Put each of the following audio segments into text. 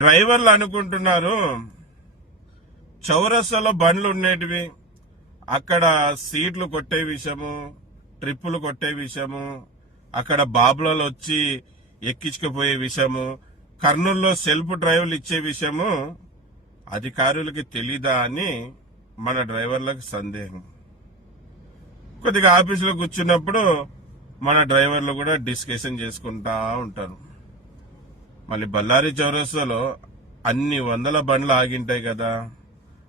డ్రైవర్లు అనుకుంటున్నారు చౌరస్తాలో బండ్లు ఉండేటివి, అక్కడ సీట్లు కొట్టే విషయము, ట్రిప్పులు కొట్టే విషయము, అక్కడ బాబులలో వచ్చి ఎక్కించుకుపోయే విషయము, కర్నూలులో సెల్ఫ్ డ్రైవ్లు ఇచ్చే విషయము అధికారులకి తెలీదా అని మన డ్రైవర్లకు సందేహం. కొద్దిగా ఆఫీసులో కూర్చున్నప్పుడు మన డ్రైవర్లు కూడా డిస్కషన్ చేసుకుంటా ఉంటారు. మళ్ళీ బళ్ళారి చౌరస్తాలో అన్ని వందల బండ్లు ఆగింటాయి కదా,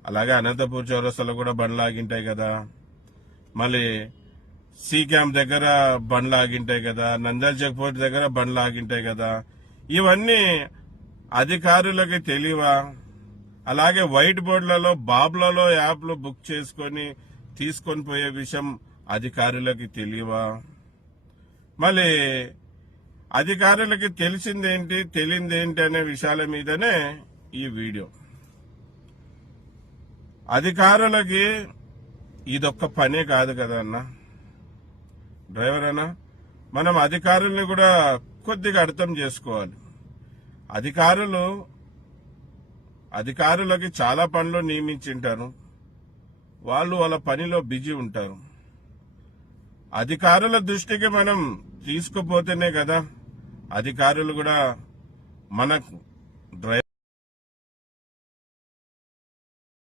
అలాగే అనంతపూర్ చౌరస్తాలో కూడా బండ్లు ఆగింటాయి కదా, మళ్ళీ సి క్యాంప్ దగ్గర బండ్లు ఆగింటాయి కదా, నంద్యాల చెక్ పోస్ట్ దగ్గర బండ్లు ఆగింటాయి కదా. ఇవన్నీ అధికారులకి తెలియవా? అలాగే వైట్ బోర్డులలో బాబ్లలో యాప్లు బుక్ చేసుకొని తీసుకొని పోయే విషయం అధికారులకి తెలియవా? మళ్ళీ అధికారులకి తెలిసిందేంటి తెలియందేంటి అనే విషయాల మీదనే ఈ వీడియో. అధికారులకి ఇదొక్క పనే కాదు కదా అన్న, డ్రైవర్ అన్న. మనం అధికారుల్ని కూడా కొద్దిగా అర్థం చేసుకోవాలి. అధికారులకి చాలా పనులు నియమించింటారు, వాళ్ళు వాళ్ళ పనిలో బిజీ ఉంటారు. అధికారుల దృష్టికి మనం తీసుకుపోతేనే కదా అధికారులు కూడా మనకు డ్రైవర్